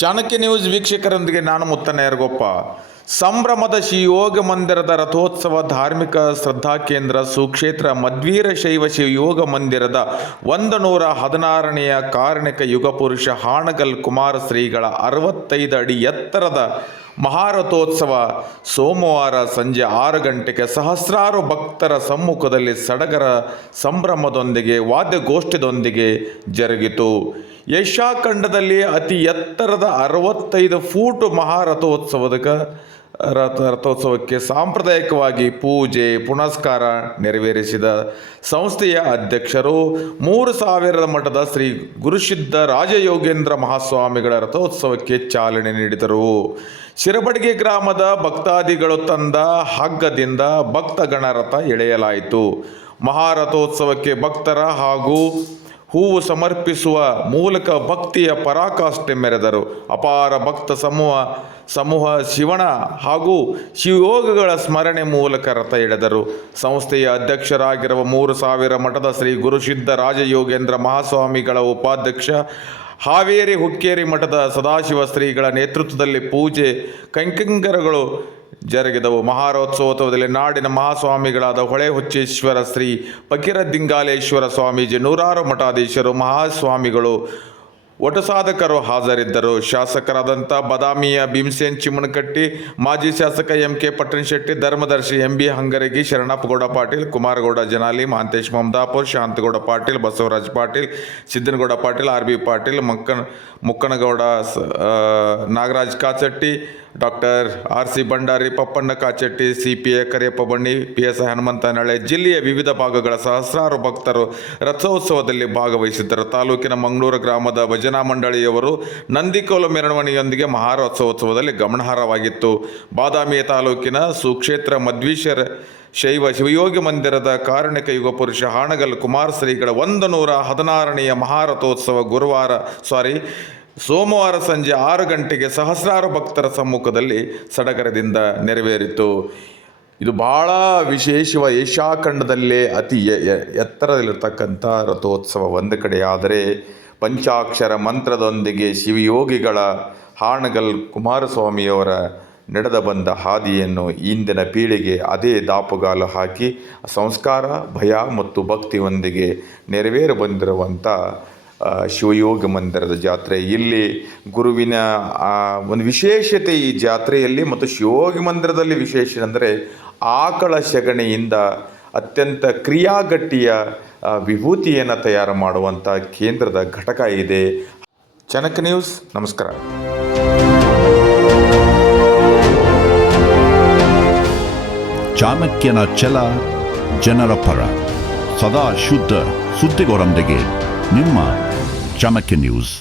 Chanakya news ವೀಕ್ಷಕರೊಂದಿಗೆ ನಾನು ಮುತ್ತನೆಯರಗೊಪ್ಪ. ಸಂಭ್ರಮದ ಶಿವಯೋಗ ಮಂದಿರದ ರಥೋತ್ಸವ ಧಾರ್ಮಿಕ ಶ್ರದ್ಧಾ ಕೇಂದ್ರ ಸುಕ್ಷೇತ್ರ ಮಧ್ವೀರ ಶೈವ ಶಿವಯೋಗ ಮಂದಿರದ 116ನೇ ಕಾರಣಿಕ ಯುಗಪುರುಷ ಹಾಣಗಲ್ ಕುಮಾರ ಶ್ರೀಗಳ 65 ಅಡಿ ಎತ್ತರದ ಮಹಾರಥೋತ್ಸವ ಸೋಮವಾರ ಸಂಜೆ 6 ಗಂಟೆಗೆ ಸಹಸ್ರಾರು ಭಕ್ತರ ಸಮ್ಮುಖದಲ್ಲಿ ಸಡಗರ ಸಂಭ್ರಮದೊಂದಿಗೆ ವಾದ್ಯಗೋಷ್ಠಿಯೊಂದಿಗೆ ಜರುಗಿತು. ಏಷ್ಯಾ ಖಂಡದಲ್ಲಿ ಅತಿ ಎತ್ತರದ 65 ಫೂಟ್ ರಥೋತ್ಸವಕ್ಕೆ ಸಾಂಪ್ರದಾಯಿಕವಾಗಿ ಪೂಜೆ ಪುನಸ್ಕಾರ ನೆರವೇರಿಸಿದ ಸಂಸ್ಥೆಯ ಅಧ್ಯಕ್ಷರು 3000 ಮಠದ ಶ್ರೀ ಗುರುಸಿದ್ಧ ರಾಜಯೋಗೇಂದ್ರ ಮಹಾಸ್ವಾಮಿಗಳ ರಥೋತ್ಸವಕ್ಕೆ ಚಾಲನೆ ನೀಡಿದರು. ಶಿರಬಡಗಿ ಗ್ರಾಮದ ಭಕ್ತಾದಿಗಳು ತಂದ ಹಗ್ಗದಿಂದ ಭಕ್ತಗಣ ರಥ ಎಳೆಯಲಾಯಿತು. ಮಹಾರಥೋತ್ಸವಕ್ಕೆ ಭಕ್ತರ ಹಾಗೂ ಹೂವು ಸಮರ್ಪಿಸುವ ಮೂಲಕ ಭಕ್ತಿಯ ಪರಾಕಾಷ್ಠೆ ಮೆರೆದರು. ಅಪಾರ ಭಕ್ತ ಸಮೂಹ ಶಿವಣ ಹಾಗೂ ಶಿವಯೋಗಗಳ ಸ್ಮರಣೆ ಮೂಲಕ ರಥ ಎಳೆದರು. ಸಂಸ್ಥೆಯ ಅಧ್ಯಕ್ಷರಾಗಿರುವ 3000 ಮಠದ ಶ್ರೀ ಗುರುಸಿದ್ಧ ರಾಜಯೋಗೇಂದ್ರ ಮಹಾಸ್ವಾಮಿಗಳ ಉಪಾಧ್ಯಕ್ಷ ಹಾವೇರಿ ಹುಕ್ಕೇರಿ ಮಠದ ಸದಾಶಿವ ಶ್ರೀಗಳ ನೇತೃತ್ವದಲ್ಲಿ ಪೂಜೆ ಕೈಂಕರ್ಯಗಳು ಜರುಗಿದವು. ಮಹಾರಥೋತ್ಸವದಲ್ಲಿ ನಾಡಿನ ಮಹಾಸ್ವಾಮಿಗಳಾದ ಹೊಳೆಹುಚ್ಚೇಶ್ವರ ಶ್ರೀ ಫಕೀರದಿಂಗಾಲೇಶ್ವರ ಸ್ವಾಮೀಜಿ, ನೂರಾರು ಮಠಾಧೀಶರು, ಮಹಾಸ್ವಾಮಿಗಳು, ಒಟಸಾಧಕರು ಹಾಜರಿದ್ದರು. ಶಾಸಕರಾದಂಥ ಬದಾಮಿಯ ಭೀಮಸೇನ್ ಚಿಮ್ಮನಕಟ್ಟಿ, ಮಾಜಿ ಶಾಸಕ MK ಪಟ್ಟಣಶೆಟ್ಟಿ, ಧರ್ಮದರ್ಶಿ MB Hangaragi, Sharanappagouda Patil, Kumaragouda Janali, Mahantesh Mamadapur, Shantagouda Patil, Basavaraj Patil, Siddanagouda Patil, RB Patil, Mukkanagouda, Nagaraj Kachatti, doctor RC Bhandari, Pappanna Kachatti, CPA Kariyappa Banni, PS Hanumanthanale, ಜಿಲ್ಲೆಯ ವಿವಿಧ ಭಾಗಗಳ ಸಹಸ್ರಾರು ಭಕ್ತರು ರಥೋತ್ಸವದಲ್ಲಿ ಭಾಗವಹಿಸಿದ್ದರು. ತಾಲೂಕಿನ ಮಂಗಳೂರು ಗ್ರಾಮದ ಭಜನಾ ಮಂಡಳಿಯವರು ನಂದಿಕೋಲು ಮೆರವಣಿಗೆಯೊಂದಿಗೆ ಮಹಾರಥೋತ್ಸವದಲ್ಲಿ ಗಮನಾರ್ಹವಾಗಿತ್ತು. ಬಾದಾಮಿ ತಾಲೂಕಿನ ಸುಕ್ಷೇತ್ರ ಮಧ್ವೀರ ಶೈವ ಶಿವಯೋಗಿ ಮಂದಿರದ ಕಾರಣಿಕ ಯುಗಪುರುಷ ಹಾಣಗಲ್ ಕುಮಾರ ಶ್ರೀಗಳ 116ನೇ ಮಹಾರಥೋತ್ಸವ ಸೋಮವಾರ ಸಂಜೆ 6 ಗಂಟೆಗೆ ಸಹಸ್ರಾರು ಭಕ್ತರ ಸಮ್ಮುಖದಲ್ಲಿ ಸಡಗರದಿಂದ ನೆರವೇರಿತು. ಇದು ಬಹಳ ವಿಶೇಷವ. ಏಷ್ಯಾ ಖಂಡದಲ್ಲೇ ಅತಿ ಎತ್ತರದಲ್ಲಿರ್ತಕ್ಕಂಥ ರಥೋತ್ಸವ ಒಂದು ಕಡೆ ಆದರೆ, ಪಂಚಾಕ್ಷರ ಮಂತ್ರದೊಂದಿಗೆ ಶಿವಯೋಗಿಗಳ ಹಾಣಗಲ್ ಕುಮಾರಸ್ವಾಮಿಯವರ ನಡೆದ ಬಂದ ಹಾದಿಯನ್ನು ಇಂದಿನ ಪೀಳಿಗೆ ಅದೇ ದಾಪುಗಾಲು ಹಾಕಿ ಸಂಸ್ಕಾರ, ಭಯ ಮತ್ತು ಭಕ್ತಿಯೊಂದಿಗೆ ನೆರವೇರಿ ಬಂದಿರುವಂಥ ಶಿವಯೋಗ ಮಂದಿರದ ಜಾತ್ರೆ. ಇಲ್ಲಿ ಗುರುವಿನ ಒಂದು ವಿಶೇಷತೆ ಈ ಜಾತ್ರೆಯಲ್ಲಿ ಮತ್ತು ಶಿವಯೋಗಿ ಮಂದಿರದಲ್ಲಿ ವಿಶೇಷ ಅಂದರೆ ಆಕಳ ಸೆಗಣಿಯಿಂದ ಅತ್ಯಂತ ಕ್ರಿಯಾಗಟ್ಟಿಯ ವಿಭೂತಿಯನ್ನು ತಯಾರು ಮಾಡುವಂಥ ಕೇಂದ್ರದ ಘಟಕ ಇದೆ. ಚಾಣಕ್ಯ ನ್ಯೂಸ್, ನಮಸ್ಕಾರ. ಚಾಣಕ್ಯನ ಛಲ ಜನರ ಪರ, ಸದಾ ಶುದ್ಧ ಸುದ್ದಿಗಳೊಂದಿಗೆ ನಿಮ್ಮ ಚಾಣಕ್ಯ ನ್ಯೂಸ್.